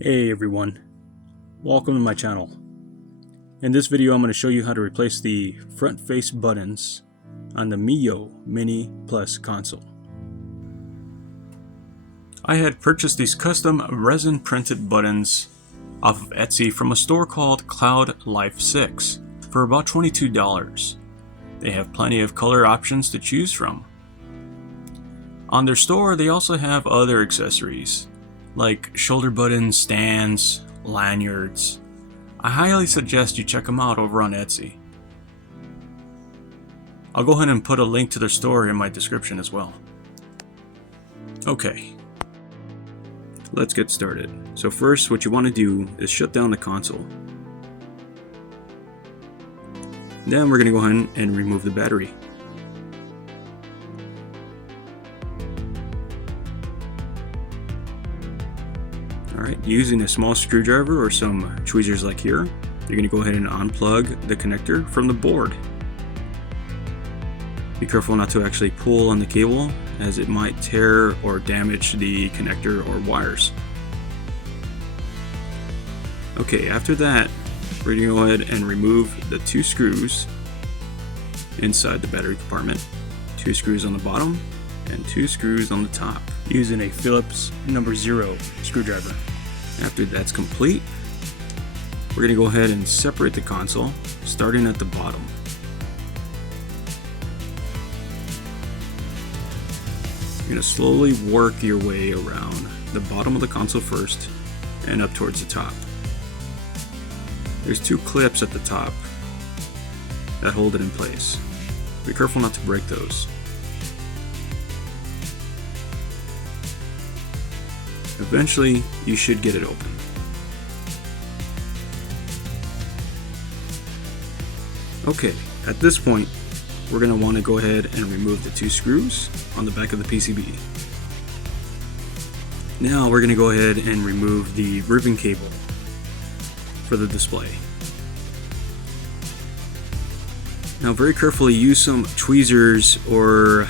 Hey everyone, welcome to my channel. In this video I'm going to show you how to replace the front face buttons on the Miyoo Mini Plus console. I had purchased these custom resin printed buttons off of Etsy from a store called Cloudlife6 for about $22. They have plenty of color options to choose from. On their store they also have other accessories like shoulder buttons, stands, lanyards. I highly suggest you check them out over on Etsy. I'll go ahead and put a link to their store in my description as well. Okay, let's get started. So first, what you want to do is shut down the console. Then we're going to go ahead and remove the battery. Alright, using a small screwdriver or some tweezers like here, you're going to go ahead and unplug the connector from the board. Be careful not to actually pull on the cable, as it might tear or damage the connector or wires. Okay, after that, we're going to go ahead and remove the two screws inside the battery compartment. Two screws on the bottom and two screws on the top, using a Phillips number 0 screwdriver. After that's complete, we're going to go ahead and separate the console, starting at the bottom. You're going to slowly work your way around the bottom of the console first and up towards the top. There's two clips at the top that hold it in place. Be careful not to break those. Eventually, you should get it open. Okay, at this point, we're going to want to go ahead and remove the two screws on the back of the PCB. Now we're going to go ahead and remove the ribbon cable for the display. Now very carefully use some tweezers or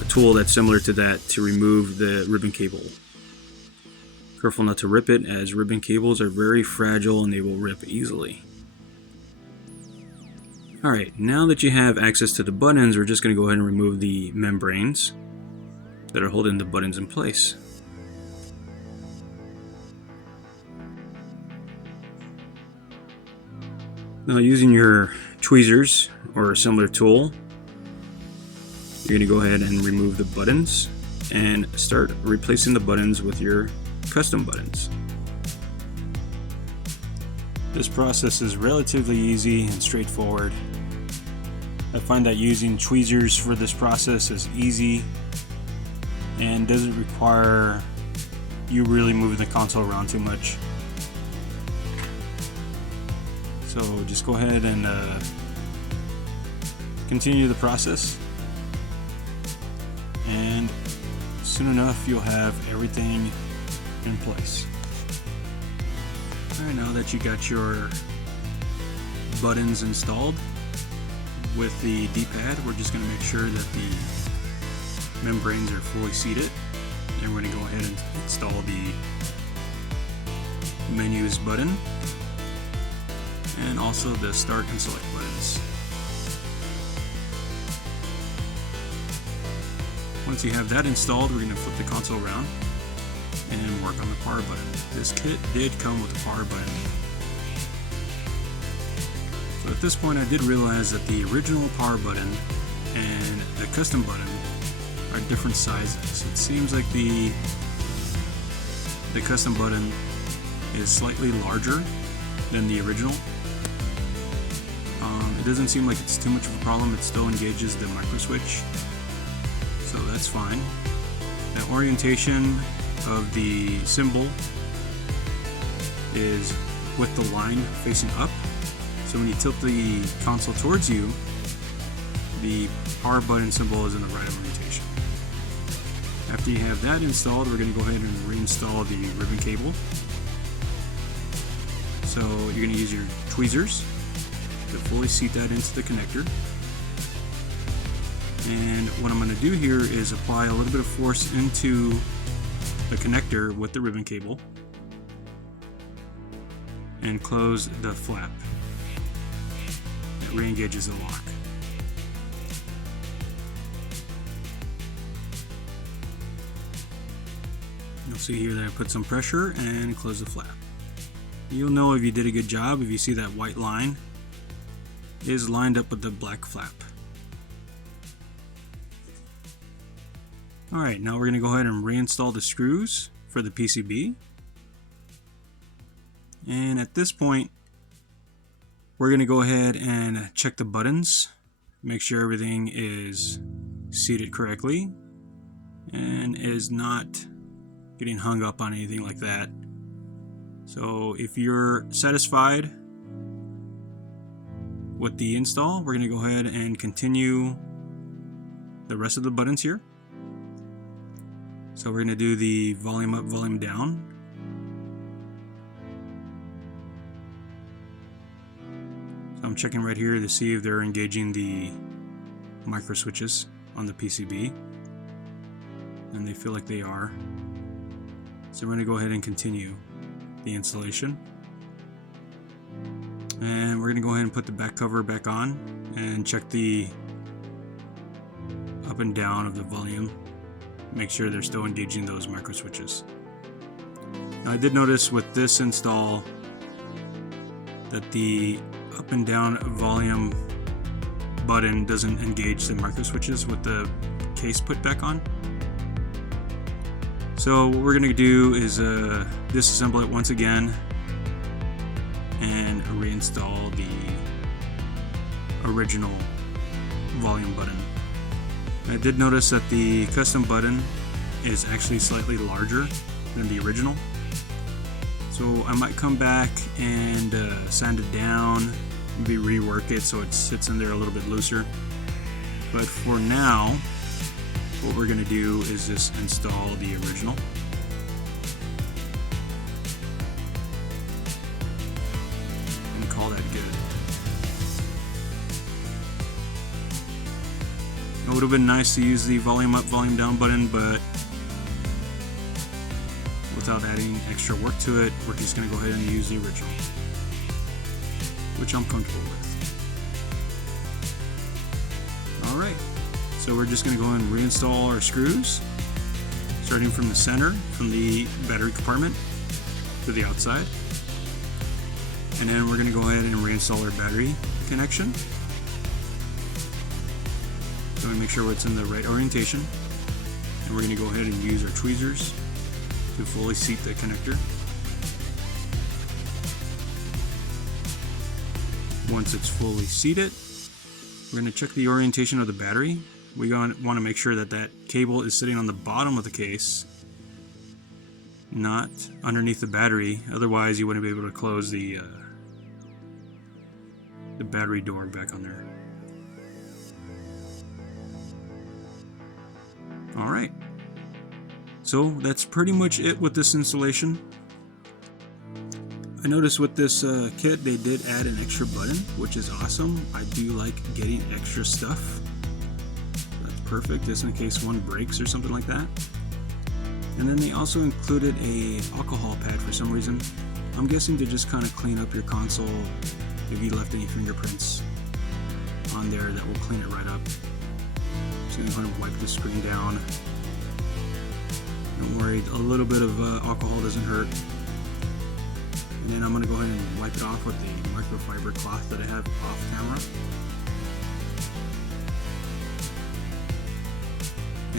a tool that's similar to that to remove the ribbon cable. Careful not to rip it, as ribbon cables are very fragile and they will rip easily. Alright, now that you have access to the buttons, we're just going to go ahead and remove the membranes that are holding the buttons in place. Now using your tweezers or a similar tool, you're going to go ahead and remove the buttons and start replacing the buttons with your custom buttons. This process is relatively easy and straightforward. I find that using tweezers for this process is easy and doesn't require you really moving the console around too much. So just go ahead and continue the process, and soon enough you'll have everything in place. Alright, now that you got your buttons installed with the D-pad, we're just going to make sure that the membranes are fully seated, and we're going to go ahead and install the menus button and also the start and select buttons. Once you have that installed, we're going to flip the console around and work on the power button. This kit did come with a power button. So at this point I did realize that the original power button and the custom button are different sizes. It seems like the custom button is slightly larger than the original. It doesn't seem like it's too much of a problem. It still engages the micro switch, so that's fine. The orientation of the symbol is with the line facing up, so when you tilt the console towards you, the power button symbol is in the right orientation. After you have that installed, we're going to go ahead and reinstall the ribbon cable. So you're going to use your tweezers to fully seat that into the connector. And what I'm going to do here is apply a little bit of force into the connector with the ribbon cable and close the flap. It re-engages the lock. You'll see here that I put some pressure and close the flap. You'll know if you did a good job if you see that white line is lined up with the black flap. Alright, now we're going to go ahead and reinstall the screws for the PCB. And at this point, we're going to go ahead and check the buttons, make sure everything is seated correctly and is not getting hung up on anything like that. So if you're satisfied with the install, we're going to go ahead and continue the rest of the buttons here. So we're going to do the volume up, volume down. So I'm checking right here to see if they're engaging the micro switches on the PCB, and they feel like they are. So we're going to go ahead and continue the installation. And we're going to go ahead and put the back cover back on and check the up and down of the volume. Make sure they're still engaging those micro switches. Now I did notice with this install that the up and down volume button doesn't engage the micro switches with the case put back on. So what we're going to do is disassemble it once again and reinstall the original volume button. I did notice that the custom button is actually slightly larger than the original. So I might come back and sand it down, maybe rework it so it sits in there a little bit looser. But for now, what we're going to do is just install the original. And call that good. It would have been nice to use the volume up, volume down button, but without adding extra work to it, we're just going to go ahead and use the original, which I'm comfortable with. Alright, so we're just going to go ahead and reinstall our screws, starting from the center, from the battery compartment to the outside. And then we're going to go ahead and reinstall our battery connection. So we make sure it's in the right orientation. And we're going to go ahead and use our tweezers to fully seat the connector. Once it's fully seated, we're going to check the orientation of the battery. We want to make sure that that cable is sitting on the bottom of the case, not underneath the battery. Otherwise, you wouldn't be able to close the battery door back on there. Alright, so that's pretty much it with this installation. I noticed with this kit they did add an extra button, which is awesome. I do like getting extra stuff. That's perfect, just in case one breaks or something like that. And then they also included a alcohol pad for some reason. I'm guessing to just kind of clean up your console if you left any fingerprints on there. That will clean it right up. Just going to kind of wipe the screen down. Don't worry, a little bit of alcohol doesn't hurt. And then I'm going to go ahead and wipe it off with the microfiber cloth that I have off camera.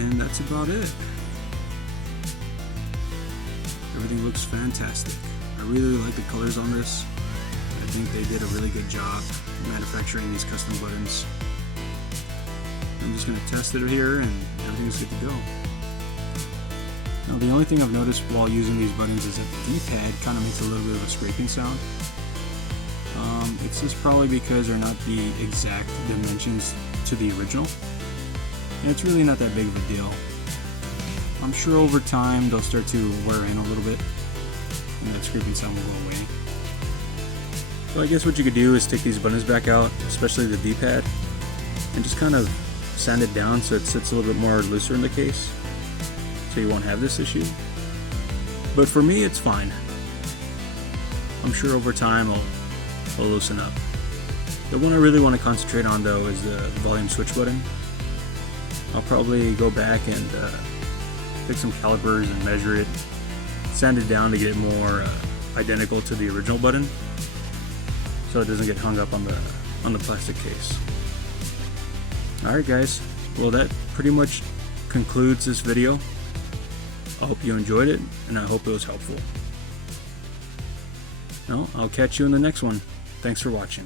And that's about it. Everything looks fantastic. I really like the colors on this. I think they did a really good job manufacturing these custom buttons. I'm just going to test it here and everything's good to go. Now the only thing I've noticed while using these buttons is that the D-pad kind of makes a little bit of a scraping sound. It's just probably because they're not the exact dimensions to the original. And it's really not that big of a deal. I'm sure over time they'll start to wear in a little bit and that scraping sound will go away. So I guess what you could do is take these buttons back out, especially the D-pad, and just kind of sand it down so it sits a little bit more looser in the case, so you won't have this issue. But for me, it's fine. I'm sure over time it'll loosen up. The one I really want to concentrate on though is the volume switch button. I'll probably go back and pick some calipers and measure it, sand it down to get it more identical to the original button, so it doesn't get hung up on the plastic case. Alright guys, well that pretty much concludes this video. I hope you enjoyed it, and I hope it was helpful. Well, I'll catch you in the next one. Thanks for watching.